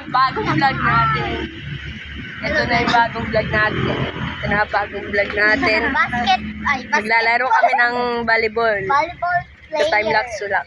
yung bagong vlog natin. Ito na yung bagong vlog natin. Ito na yung bagong vlog natin. Basket. Ay, basket. Maglalaro kami ng volleyball. Volleyball Ito player. time lapse lang.